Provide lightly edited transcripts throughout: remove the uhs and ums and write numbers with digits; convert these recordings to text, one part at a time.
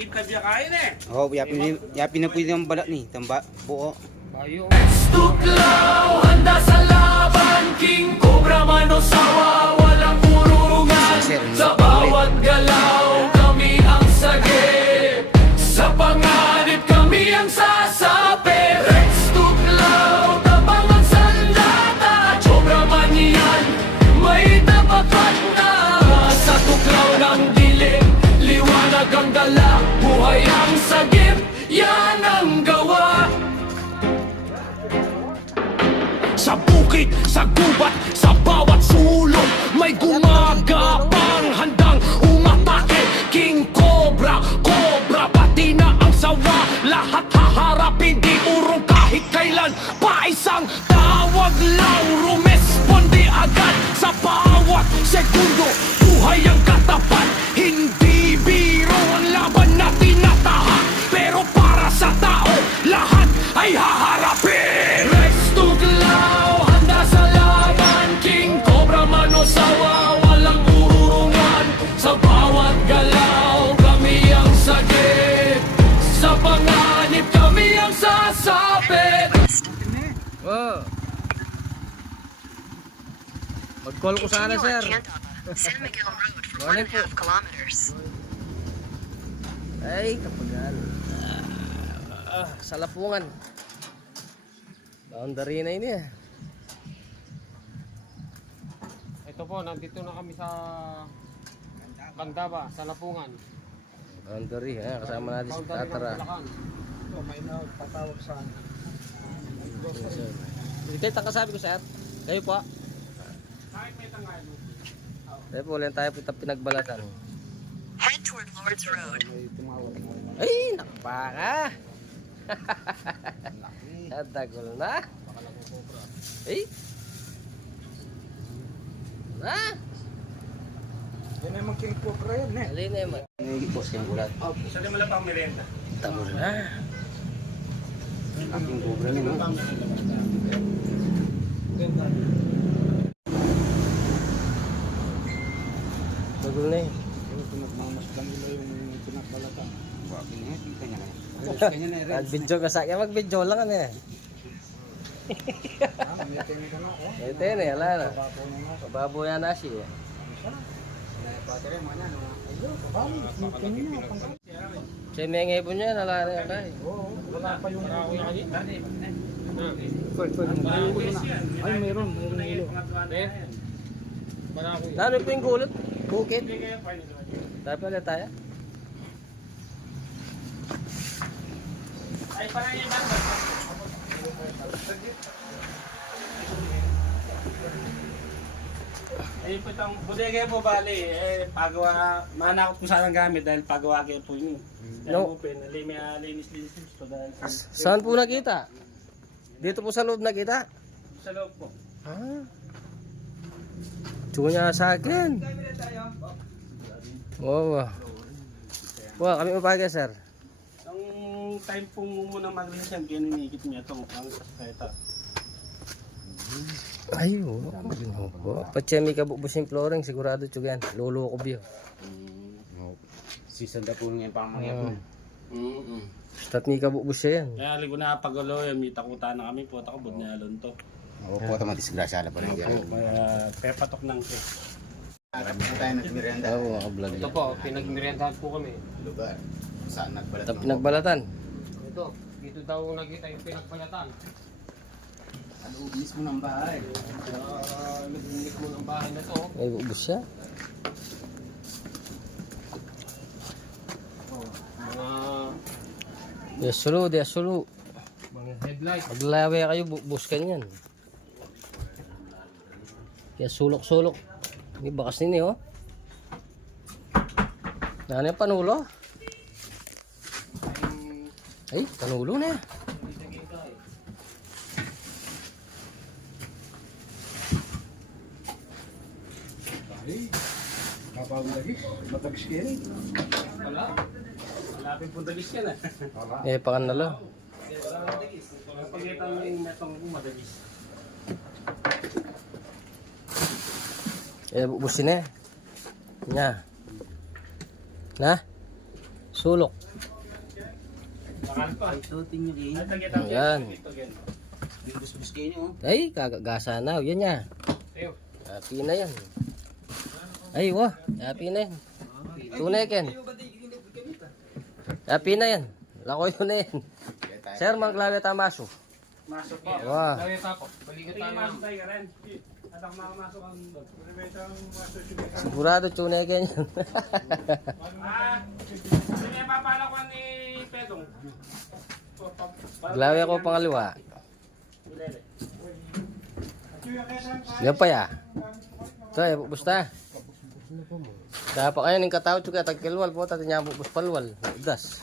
i-interview kain eh. Oh, yapin na po yung balat ni, tamba, buo. Bayo. Tuklaw, handa sa laban, King Cobra man o sawa, walang kurungan. Sa bawat galaw, kami ang sagip. Sa panganib, kami ang sasapit. Rex Tuklaw, tabang ang sandata. Cobra man yan, may tapakat na. Sa tuklaw ng dilim, liwanag ang dala. Buhay ang sagip, yan ang gawa. Sa bukid, sa gubat, sa bawat sulok, may gumagapang handang umatake. King Cobra, Cobra, pati na ang sawa. Lahat haharapin, di urong kahit kailan. Paisang tawag lang, rumesponde agad. Sa bawat segundo, buhay ang katapat. Hindi biro ang laban na tinatahak, pero para sa tao, lahat ay haharapin. Rex Tuklaw, handa sa laban, King Cobra man o sawa, walang ururungan. Sa bawat galaw, kami ang sagip. Sa panganib, kami ang sasapit. Oh. Mag-call ko sana, sir. San Miguel Road for Morning 1.5 kilometers. Ay, kapagal. Sa Lapungan. Boundary na yun eh. Ito po, nandito na kami sa Bandaba, sa Lapungan. Boundary, kasama natin si Tatara. May nagtatawag sa Kahit ang kasabi ko, sir. Kayo po. kahit may tangalo. Tayo po, ulit tayo po pinagbalatan. Head toward Lord's Road. Ay, nakapaka. Nadagol na. Ay. Na. Yan naman King Cobra yan eh. Alin na yun. Yung boss yung gulat. Sali mo lang pang merienda. Tamo na. Aking cobra ni, no? Dagol na yun. Pinagmamasdan nila yung pinagbalatan. Wakin niya, tingka niya na. Kanya na rin. Nag-video ka sa akin. Mag-video lang ano eh. Meeting ka na ako. Ito yun eh. Wala na. Bago na nga. Kababo yan na siya. Siya may ngipon niya. Nalari ka eh. Wala pa yung Ay, meron ulo. Lalo po yung gulot. Bukit. Tayo pala tayo. Ay, parang yun lang. Ayun po itong bodega po bali. Pagawa, manakot ko sanang gamit dahil pagawa kayo po yun. No. Linis-linis po dahil Saan po nakita? Dito po sa loob nakita? sa loob po. Ah. Tsuko niya sa akin. Wow. Wow, kami mapagay sir. Ang time po muna mag-release yan, kaya ninikit niya itong ito. Ay, wow. Pachemi ka bubus yung flooring, sigurado tsugan. Lolo ko biyo. Season na po ngayon pang mangyapon. Stat ni ka bubus siya yan. Kaya ligo na pagalo, may takutan na kami po, takabod na alon to. Oo po, tama disgrasya na po ng gano'n. Kaya pepatok ng cake. Marami po tayo nagmerienda. Oo, makablog Ito yan. po, pinagmerientahan po kami. Lugar. Saan nagbalat Ito pinagbalatan. Ito, dito daw nakita yung pinagbalatan. Ano mismo ng bahay? Nagbinig mo ng bahay na to. May bubus siya. Mga Diasulu. mga headlight. Maglawe kayo, bubus ka niyan. Kaya sulok-sulok. May bakas nini oh. Ano yung panulo? Ay, panulo na. Matagis ka rin. Wala. Malapit po dagis yan eh. Eh, pakanalo. Wala nang dagis. Pagkita mo yung metong madagis. Eh, bubusin na. Nya. Na? Sulok. Bakal pa. Ito, tingin yun. Ayan. Bimbus-bus kayo niyo. Ay, kagagasa na. Yan niya. Happy na yan. Ay, wah. Happy na yan. Tunay ken. Happy na yan. Lako yun na yan. Sir, Mangklawe Tamaso. Masok po. Wah. Sige, masok tayo ka rin. At ako makamasok ang dog. Sigurado tunay ken yan. Sige, papalakuan ni Pedong. Glawe ako pangalawa. Yan pa ya. Ito ay busta. Dapat kayo ng katao juga tagkilwal po tati niya bus palwal. Das.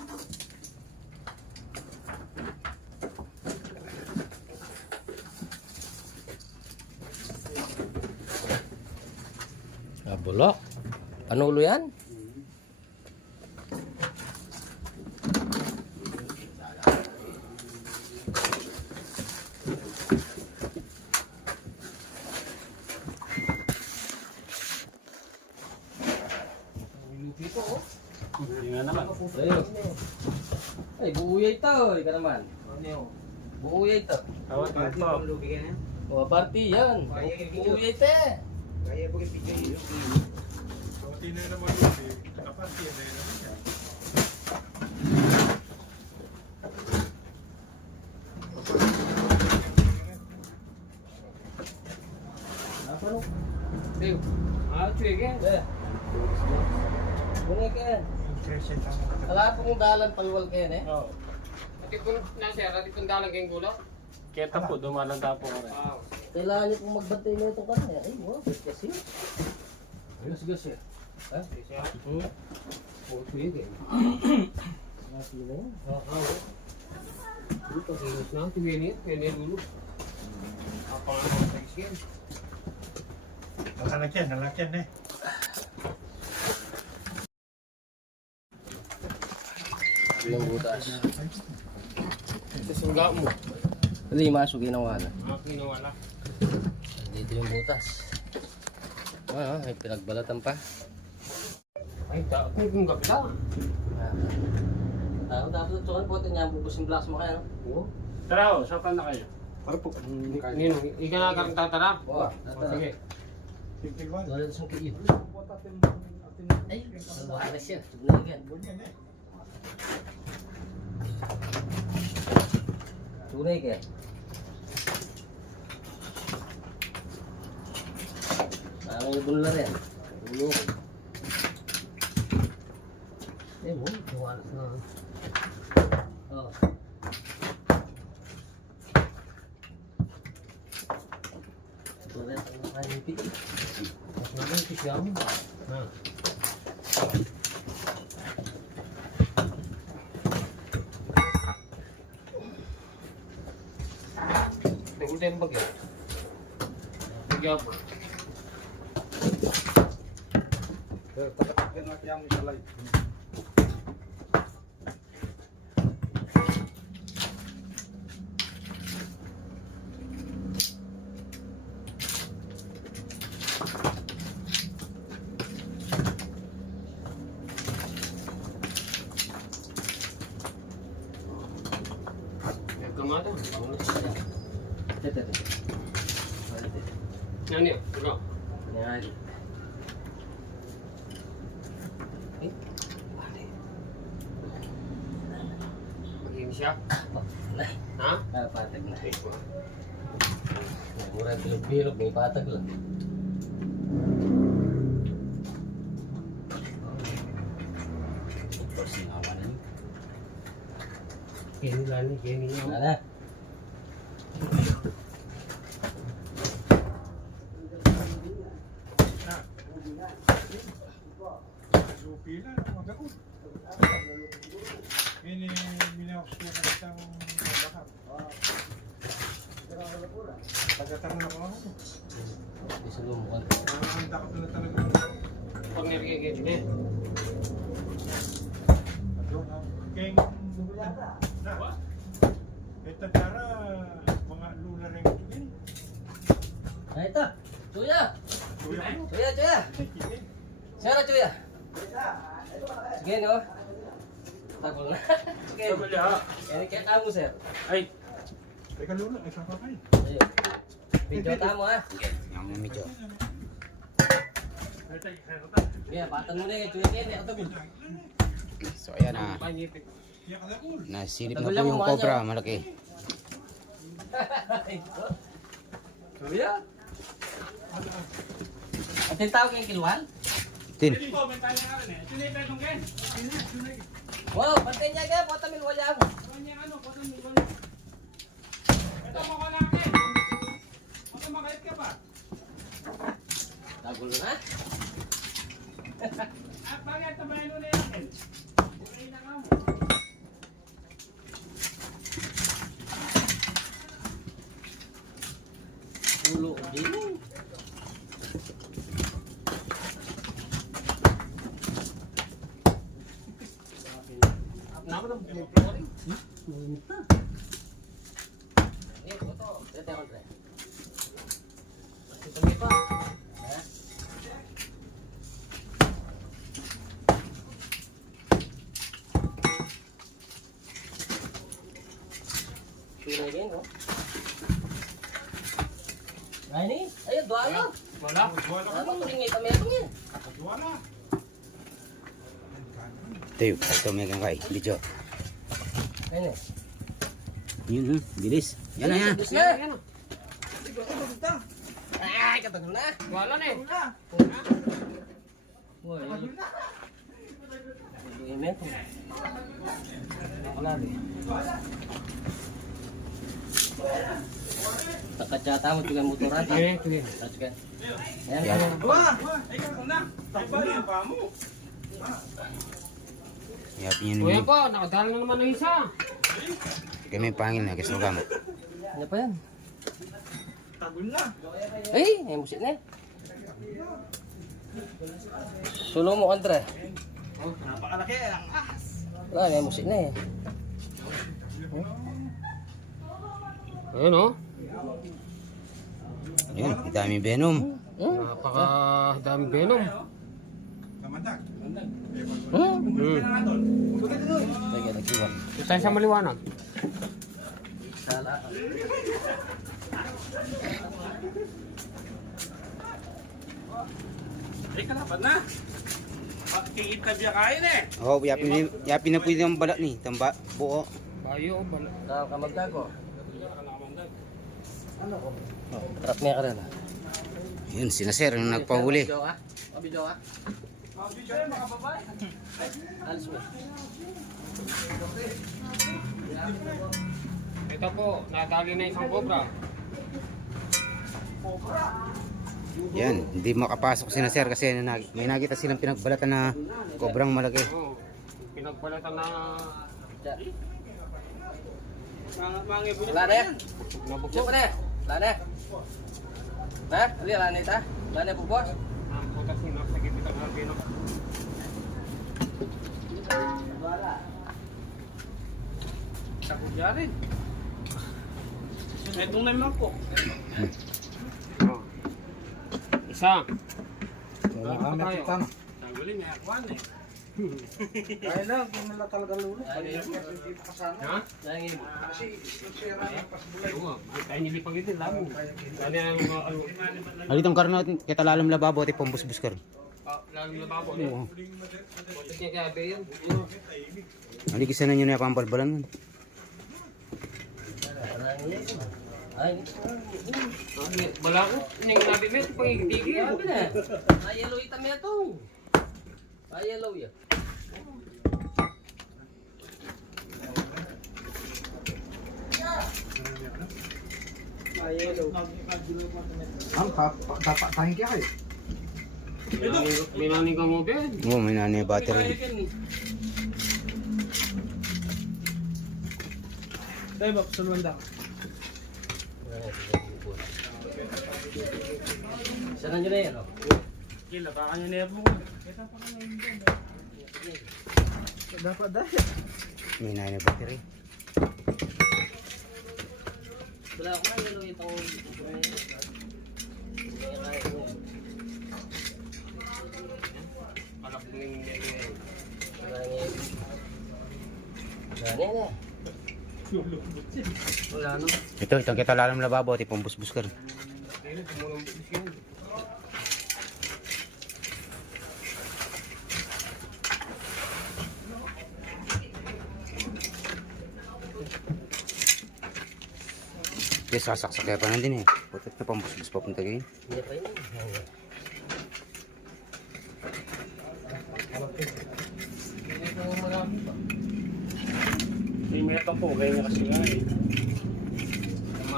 Bulok. Ano ulo yan? Hindi nga naman. Ay, buuyay ito. Ika naman. Buuyay ito. Tawag ka po. O, party yan. Buuyay ito. Bunga ka. Wala pong dalan palwal kayo eh. Oo. Keta po, dumalang tapo ko rin. Kailangan niyo pong magbantay na ito kanya. Ay, wow, kasi. Ayos kasi. Ha? Oh, sige. Laki na yan. Ito, kilos na. Tingin dulu. Apa nga mga seksyon? Nalakyan eh. Yung butas. Sungga mo. Hindi, masuk ginawa na. Ginawa. Dito yung butas. Ay pinagbalatan pa. Ay, kung gabla. Tapos ito kan po, niya bubus yung blocks mo kaya. Tara, saan na kayo? Nino, ika na karang tatara. Wah, Sige. wala na siyang kiyo. Ay, wala siya. Tunagan. Tunay ka. Parang yung bunla rin. Ulo. Mo, wala na. Oh. Tuloy ang kanyang piti. Mas naman yung siya mo. Na. Tengok tembak ya. Tiga apa? Kemana? Yang ni, enggak. Yan. Begini siya. Nah, Ha? patag na. Murang bilog-bilog, may patag lang. Kini lah ni, kini ni. Ano? Pila na magagot. Ini minawas ko na isang bakal. Tagatang na ko ako. Isa lumukan. Ang takot na talaga. Pag nirigay gini. Keng na. Ito tara mga lula rin din. Ay, ito. Chuya! Kuya ko. Chuya, chuya! Sana chuya! Sige, no? tagol na. Okay. Double ha. Yan kaya tamo sir. Ay, Teka luna, isa pa kayo. Ayun. Video tamo ha. Yan mo medyo. Kaya batan mo na yung tuwitin. Ito mo. So ayan na. Pangipit. Kaya kada ko. Nasilip na po yung cobra, malaki. Sabi ya. At yung tawag yung kiluan? Tin. hindi po, may tayo nga rin eh. Sinay tayo nung Ken. Wow, pantay niya ka. Pata mil wajang. Kanya ano, patang mo ba? Ito mo ka lang Ken. Ito makait ka pa. Tagol na. At bakit tabayan mo na yan Ken? Okay na ka mo. Ulo. Dino. Nama ng buko rin. Ini foto. Tete kontre. Ito may pa. Tunay din, no? Ay ni, ayo doa lo. Wala. Ano tuling ni kami atong yan? Wala. Ito may kang kay. Medyo. Ayun. Yun, bilis. Yan na yan. Bis na. Ay, katagol na. Wala na eh. Woi. Ini tuh. Wala di. Takacata mo juga motoran. Sige, sige. Taskan. Yan. Ayan. Wah, ay ka na. Takba yung pa mo. Yapin yun. Kuya po, nakadala na naman ng isa. Kami pangil na. Kasi mo. Ano pa yan? Tagol na. Eh, may musik na. Sulo mo, Andre. Napakalaki ang ahas. Wala, may musik na eh. Ayun oh. Yun, dami venom. Napakadaming venom. Kamandag. Lagi, nagkiwan. Tayo sa maliwanag. Sala. Ay, kalaban na. Kikit ka biya kain eh. Oh, yapin na po yung balat ni. Tamba, buo. Bayo, bala. Kamagdago. Ano ko? Trap niya ka rin ah. Yun, sina sir yung nagpahuli. Video ah. Video ah. Alis mo. Ito po, nadali na isang cobra. Yan, hindi makapasok sina sir kasi may nakita silang pinagbalatan na kobrang malaki. Oh, pinagbalatan na Mga ibon. Wala na yan. nabukso. Siapa na? Wala na. Ha? Ali, wala na ita? Wala na po, boss? Ang putas nila sa gitna ng venom. Wala. Takot niya rin. Itong naman ko. Oh. Isa. Kami tayo. kita na. Tagulin niya. Kwan eh. Kaya lang, kung nila talaga lulo. Ha? Nangin. Oo. Ay, nilipag ito. Lamo. Lali ang ano. Alitong karno kita lalam lababo at pambusbus kar. Lalo na babo. Oo. Putas niya kaya ba yun? Aligisa na nyo na pambalbalan. Ay, Wala ko. Yung nabi mo, pangigigil. sabi na. Ay, yellow itam yan to. Ay, yellow ya. Ang dapat tayo kaya kayo. May naning ka mo, Ben. Oo, may nanay battery. Tayo ba, sulwan daw. Sana nyo na yan, oh. Kila, baka nyo na yan po. Dapat dahil. May nanay battery. Wala ko na yellow itong... Alak mo yung Wala nga yun. Yan eh. Wala no. Itong kita lalam lababo, ati pambusbus ka rin. Ayun, tumulong bis yun. Kaya sasaksak kaya pa nandun eh. Putot na pambusbus papunta kayo. Hindi pa yun. Hindi ko marami pa. May meta po, kaya nga kasi nga eh.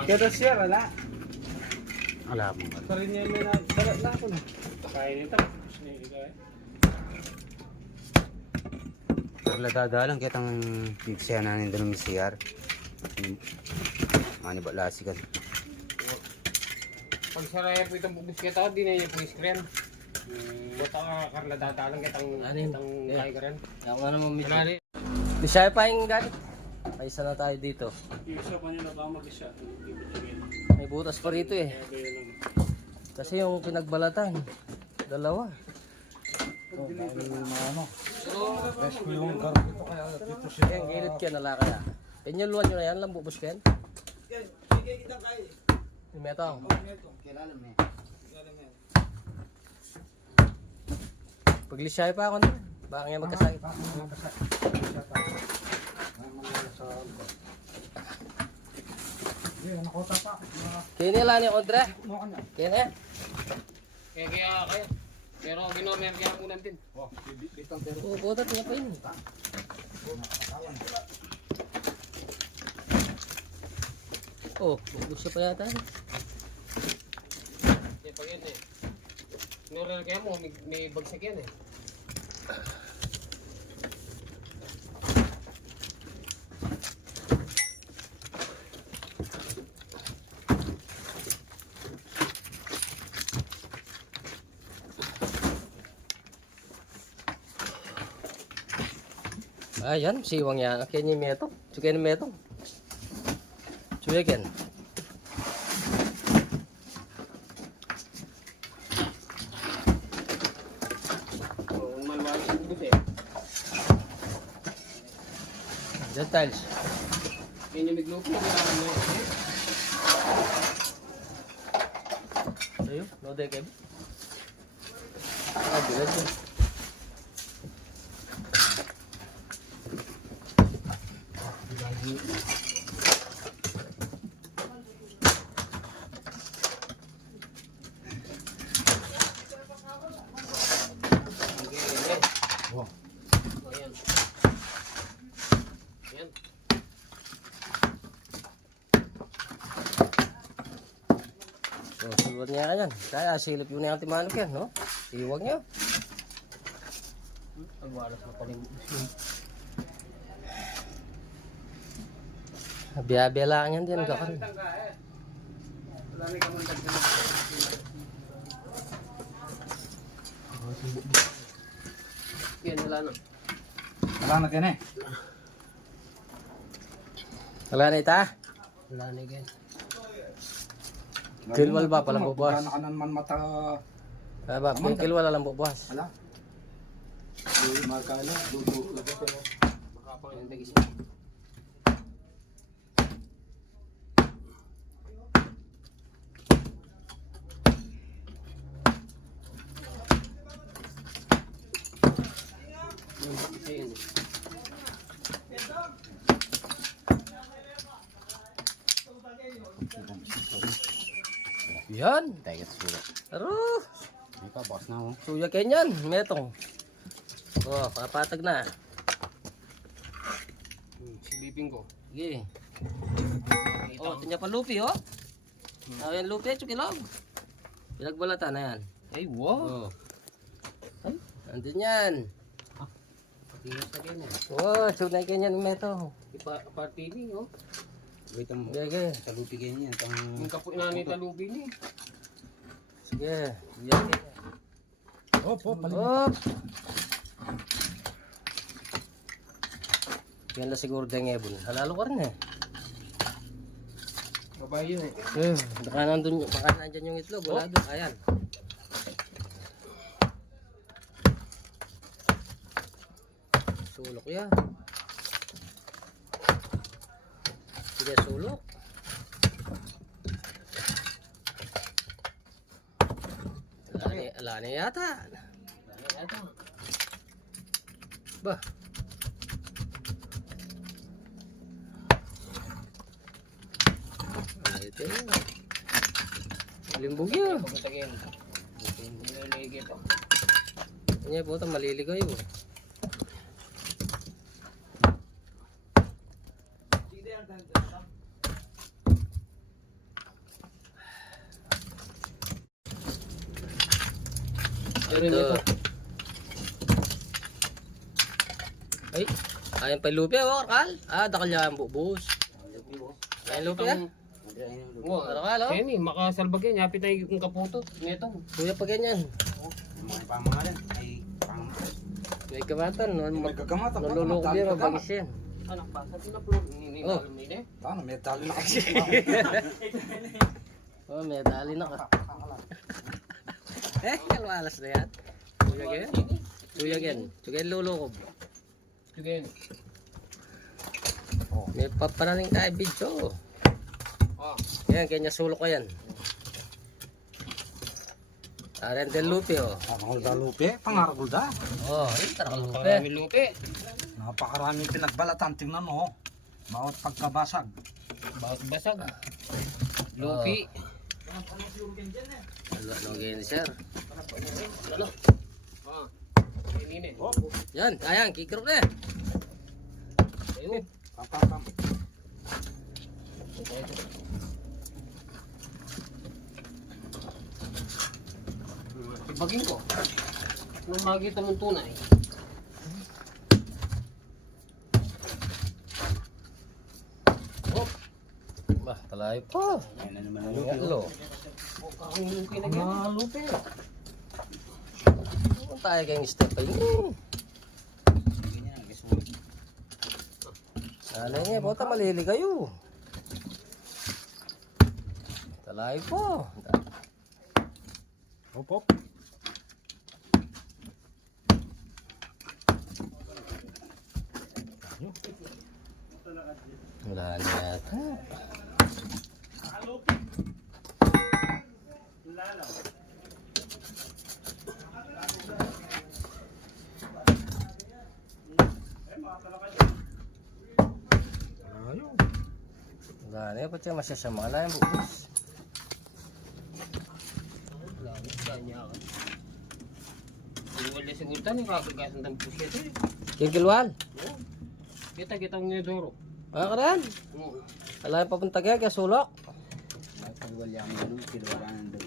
Kaya siya, wala. Alam mo. Sa rin niya may nasalat na ako na. Kaya nito. Sinigay. Karla dadalang kaya tang siya nanin doon ng CR. Mani ba lasi kan. Pag saraya po itong bubis kita, di na yung po screen. Bata ka, Carla, datalang kitang kaya ka rin. Kaya nga naman medyo. Wala rin. Di siya pa yung gamit. Paisa na tayo dito. Isa pa niya na ba mag-isa? May butas pa rito eh. Kasi yung pinagbalatan. Dalawa. Yan, gilid ka nala kaya. Pinyuluan nyo na yan, lambubos ka yan. Yung metong. Paglisay pa ako na. Baka nga magkasakit. Kaya nila ni kontra. Kaya na. Kaya. Pero ginormer kaya muna din. Oo, butat niya pa yun. Oh, bubos siya pa yata. Kaya pag yun eh. Ginormer kaya mo, may bagsak yan eh. Ayan, siwang yan. Kaya niya metong. Suka ni metong. Suya ken. Kung malwari sa bubis eh. Diyan tiles. Yan yung naglupo, kailangan mo eh. Ayo, no dekem. Ah, bilad yun. Ayan. Ayan. Oh, silwan niya yan. Kaya silip yun yung timanok yan, no? Iwag niya. Ang walas na paling biya-biya lang yan din. Kakan. Wala may kamundag na. Yan, wala na. Wala na yan eh. Wala na ita? Wala na yan. Kilwal ba palang bubuhas? Wala na ka naman mata. Wala ba? Kilwal lang bubuhas. Wala. Magkala. Dudu. Makapang yung tagis. Ayan. Yan. Tayo sa sulat. Aro. Ito, boss na ako. Suya kenyan. Metong. Oh, papatag na. Silipin ko. Sige. Oh, tinya pa lupi, oh. Ayan lupi, chukilog. Pinagbalatan na yan. Ay, wow. Oh. Ay, andun yan. Tingnan sa ganyan. Oh, sunay kenyan metong. Ipa-partini, oh. Wait mo. Sige. Sa lupi ganyan. Yung kapo na ni Talubi ni. Sige. Yan. Hop, hop. Hop. Yan lang siguro dahil ngebon. Halalo ka rin eh. Babae yun eh. Baka nandyan yung itlog. Wala doon. Ayan. Sulok yan. dyan sulok. Ala na yata. Ba. Ito yun. Limbog yun. Pagkatagin. Nilaligit oh. Kanya po ito maliligaw yun. Ito. Ay, ayan pa yung lupi oh, Karl. Dakal niya ang bubuhos. Ayan lupi ah. Oo, Karl oh. Kenny, makasalbag yan. Yapit na yung kaputo. Nito. Kuya pa ganyan. Yung mga pamangalan ay pamangalan. May kamatan. Nagkagamatan. Naluloko din ang bagis yan. Anak pa, sa tinapulog. Oh. Paano? May tali na kasi. Oh, may dali na ka. Kalwalas na yan. Kuya gen. Kuya gen. Tsugay lulukob. Sige. May paparaling tayo video. Oh. Yan, kanya sulok ko yan. Rendel lupi oh. Pangulda lupi. Pangaragulda. Oh, yun tarakal lupi. Marami lupi. Napakaraming pinagbalatan. Tingnan mo. Bawat pagkabasag. Bawat basag. Lupi. Ano ganyan sir? Ano? Ah. Inine. Yan, ayan, kikirok na. Ayun. Pam. Ibagin ko. Nung makikita mong tunay. Bah, talayo pa. Ayan na naman ang lupi. Hello. Ang lupi na ganyan. Mga lupi. Kung tayo kayong step pa yun. Ganyan ang gusto mo. Ano niya, bota malili kayo. Talayo po. Hop. Wala na yata. Wala na yun, pati masyasama na yung bukos. Wala siguro tayo. Kakagasan ng push ito eh. Kikilwal. Kita ang nidoro. Karan. Oo. Wala yung papunta kaya sulok. Pagwalya ang ganun, kilawaan daw.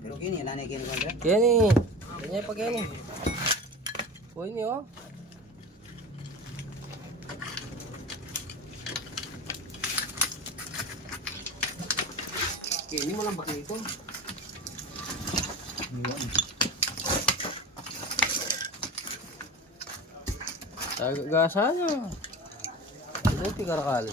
Pero kini, wala na yung kini. Kenny. Ganyan pa Kenny. Uy niyo. Hindi mo lang bakit ito. Gasa nyo. Lupi karakal.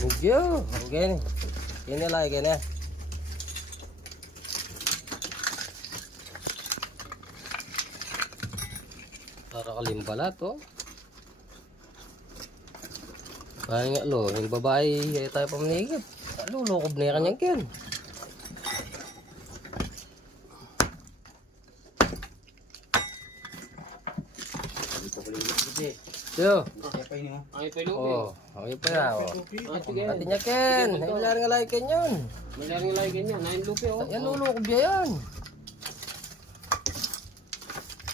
Bugyo. Gini. Gini lah gini. Para kalimbala to. Parang nga lo, yung babae ay tayo pamanigit. Lulokob na yung kanyang kin. Yo. Kaya pa ini mo. Ay, pa lupi. Oh, okay pa na. Oh. Ah, sige. Pati niya kin. Ay wala nga like kin yun. Malaring lagi ganyan. Nain lupi oh. Yan lulokob yan.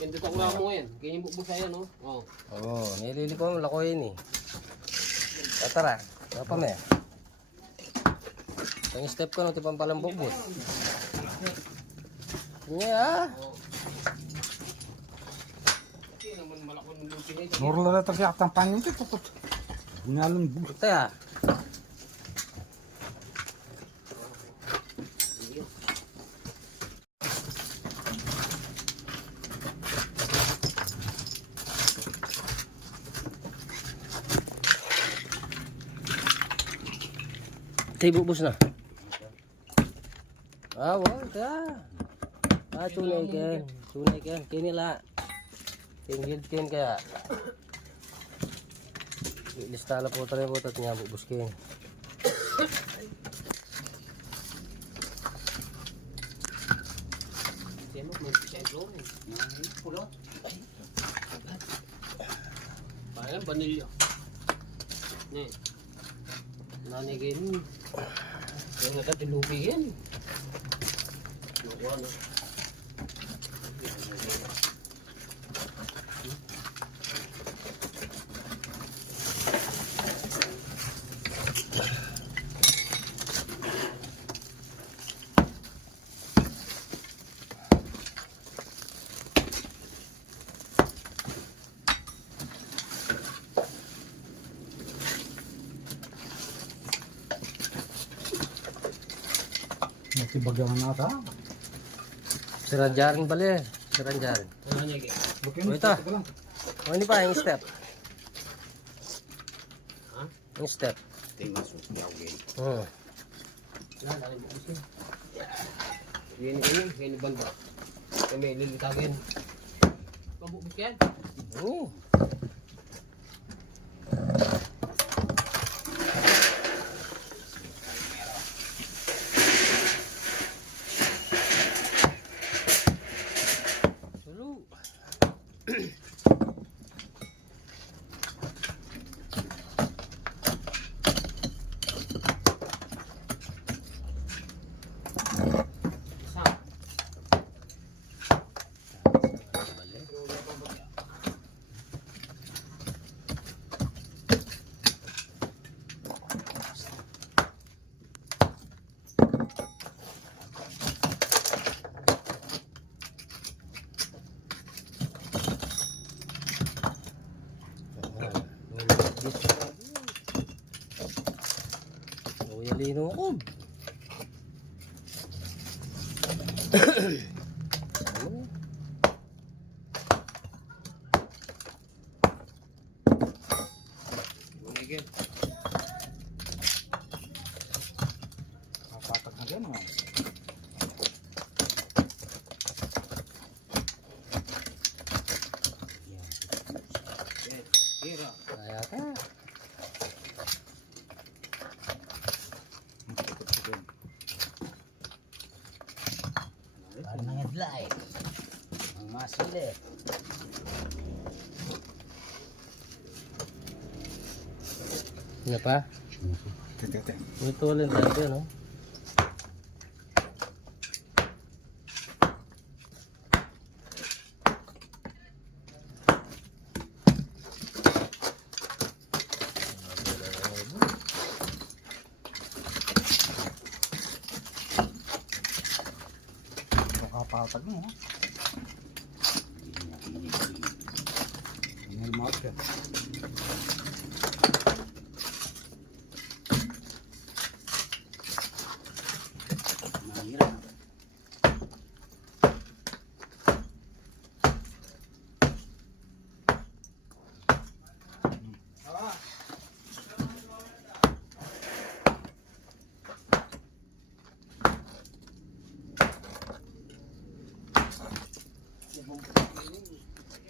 Yan dito ko lang mo yan. Ganyan bukbusa yan oh. Oh. Oh, nililiko mo lako yun eh. Tara, apa me? Yung step ko no tipang palang bugbot. Nya. Kasi naman malakon ng lupi na ito. Nurul na tayo ang panyo ito. Bunalong bu. Ito ya. Tayo bubos na. Wag ka. Tunay ken. Tunay ken. Kinila. Tingil ken kaya. Lista na po tayo po at nga bubos ken. Parang vanilya. Nih. Nanigin. Kaya nga tilubigin. Nakuha na. Nagsibagyan na ata. Siranjarin bali. Siranjarin. Nanigin. Bukin Ito. Ano pa yung step? Ha? Yung step. Tingnan so, yawin. Yan, dahil bukusin. Yan ganyan, yan banda. Kami lilitagin. Pabubus yan. Oo. Sulo. Isa. Lino ko. Nanigin. Kapatag na dyan ha. Kira. Kaya ka. Parang nangadlay. Ang masili. Ano pa? Tete. Ito ulit tayo, no? Kapatag na ha. Inhale mo ka.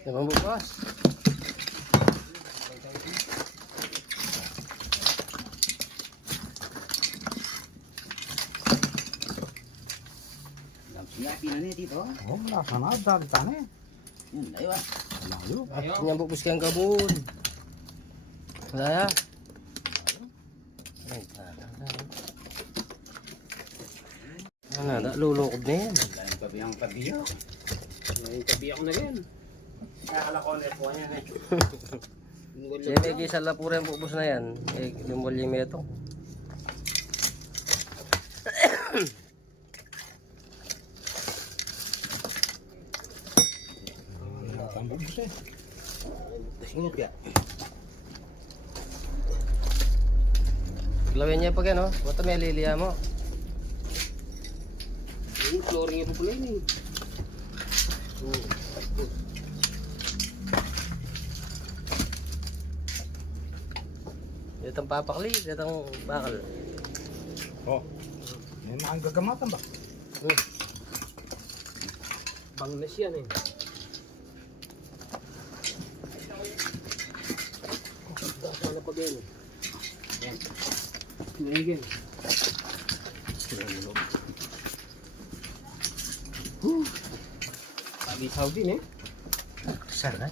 Yan bukas. Siyapi na niya dito. Oh, nasa na. Dagta na eh. Layo ah. Layo. At yan bubus kang kabun. Kaya. Ano, lulukod na yan. Galing pabiyang. May tabi ako na rin. Kala ko na po yan eh. Siya may kisal na pura yung bubus na yan. Eh, lumulyo mo ito. Ang bubos eh. Sunod ya. Glawin niya pag ano. Bata may liliya mo. Yung flooring yung pula yun eh. Itong papakli, itong bakal. Oh. Yan ang gagamatan ba? Bangles yan eh. Sana pag yan. Yan. Tinigil. Sabi din eh. Sarap.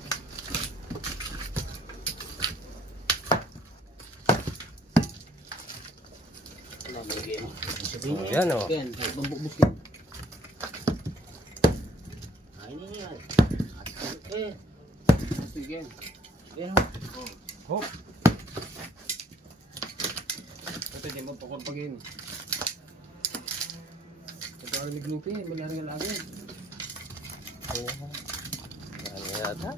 Sabihin Yan o. Ken, bambukbukin. Ay, hindi yan. Eh, Sige. yan o. Ito din mo pagpagin. Ito ang naglupi. Malyari nga lagi. Ano yata?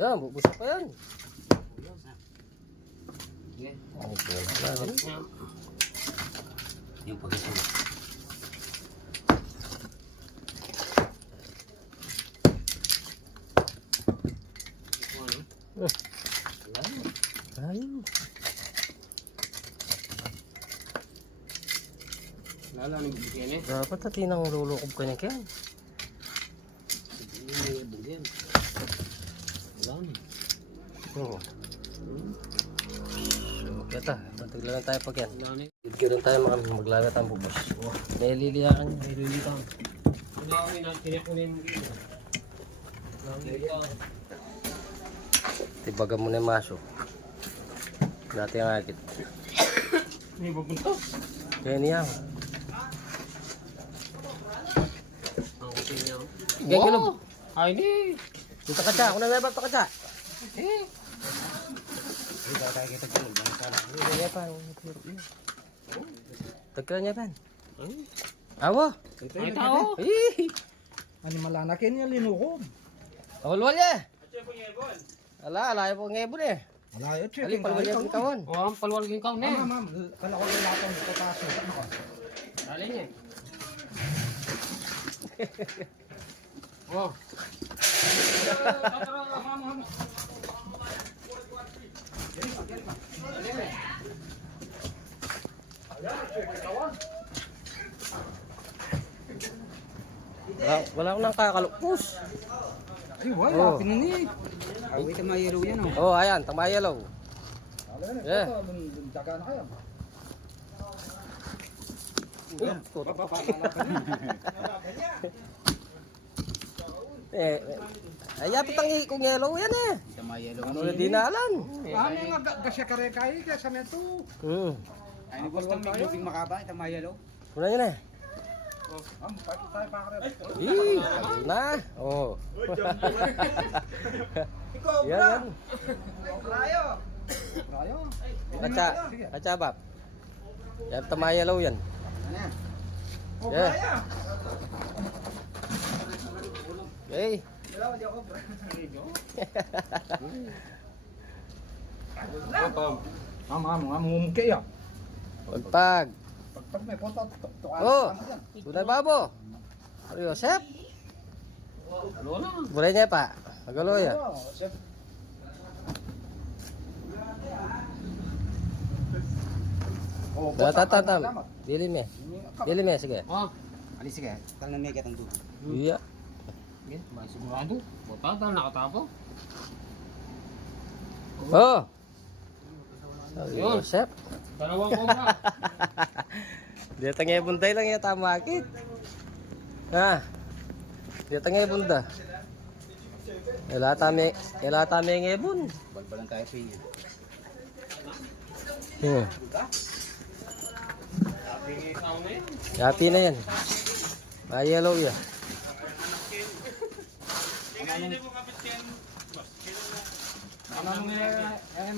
Yan, bubusa pa yan. Yung pagkasama. Ayun. Lala nagbibigyan eh. Dapat natin ang lulukob ka niya, Ken. Oo. Kata, bantag lang tayo pag yan. Gigil tayo maglagat ang bubos. Naililiyakan niya. Nililitan. Wala kami na tinakunin mo dito. Nililitan. Tibagan mo na yung maso. Dati ang akit. May babunto. Kaya niya. Ang kasi niya. Gagilog. Ay ni. Dito ka siya. Kung nabibag ka siya. Hindi ba tayo kita tulog? Niya pa. Tagkira niya pa. Awa. Ay tao. Ano malanakin niya linukob. Awal-wal niya. Ala po ngebon eh. Wala yun, Ali, palwal niya kawon. O ang palwalgin ka na eh. Ma'am, kala ko lalatan ko taso. Ano ko? Dali niya. Oh. Wala akong nang kakalupos. Ay, wala, pinani. Awit ang mayelo yan o. Oh, ayan, tama yellow. Yeah. Daga na kayo. Ay, yapit ang kung yellow yan eh. Ito mayelo. Ano na dinalan? Ano nga gasya kare kayo kaya sa neto. Ay, ni boss kang may luping makaba. Ito mayelo. Una yun eh. Am, tayo pa kare. Ih, ayun na. Oh. Yan, yan. Rayo. Kacha bab. Yan, tama yellow yan. Yeah. Okay. Ma'am, mumukay ya. Pagpag. Pag may punta, Oh, sudah babo. Ayo, Sep. Boleh niya pa. Magalo ya. Tatam. Dili me. Sige. Oh. Ali, sige. Talang may kitang dugo. Iya. Yan, may sigurado. Bota dahil nakatapo. Oh. Ayo, Sep. Dalawang kobra. Dia tengah buntai lang ya tamakit. Ah. Dia tengah bunda. Ela tame ngebun. Balbalan tayo sa inyo. Sabi ng tao na yan. Happy na yan. Yellow ya.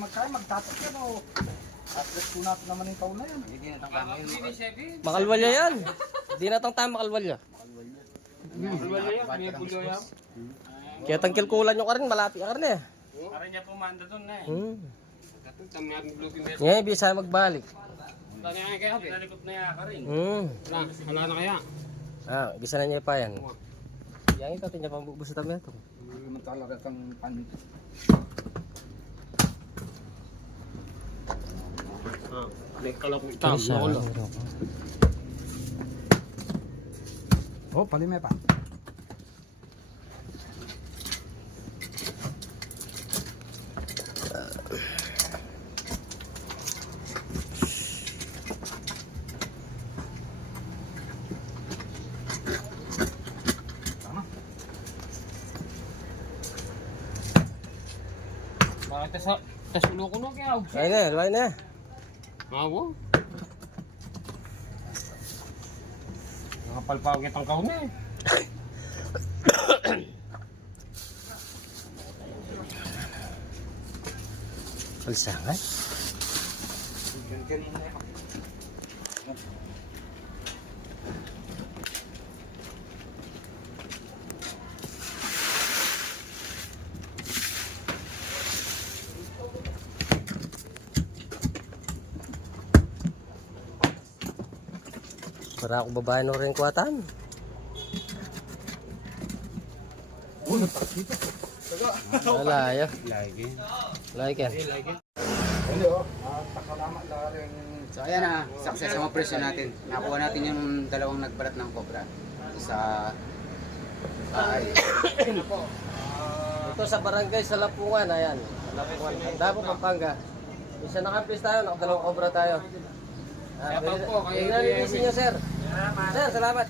Magtatak yan o. At least kunat naman yung taon na yan. Hindi na itang kama yun. Makalwalya yan. Di na tang tayo makalwalya. Bulwa na yan. May bulwa yan. Kaya tangkil-kulan nyo ka rin. Malapit ka rin eh. Para niya pumanda doon na eh. Tami ang looking meron. Ngayon, bisa magbalik. Tani ang kaya. Nalikot na yan ka rin. Wala na kaya. Ah, bisa na niya pa yan. Yang ito, tinya pang bubusa tayo ito. Magtalaga kang pan. May kalap itam. Nakulo. Oh, palime pa. Bakit tas ulo ko no kaya? Lumayan na. Mawo. Nakapalpawag itang kahon eh. Kalsangan. Para ako babae no rin kuwatan. Wala ayo. Lagi. Like yan. Hindi oh. Takalamat na rin. So ayan na, success ang operation natin. Nakuha natin yung dalawang nagbalat ng cobra. Sa bahay. Ito sa barangay sa Lapungan, ayan. Sa Lapungan. Davao, Pampanga. Isa nakampis tayo, nakadalawang cobra tayo. Tingnan nilisin nyo, sir. Sir, salamat.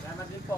Salamat din po.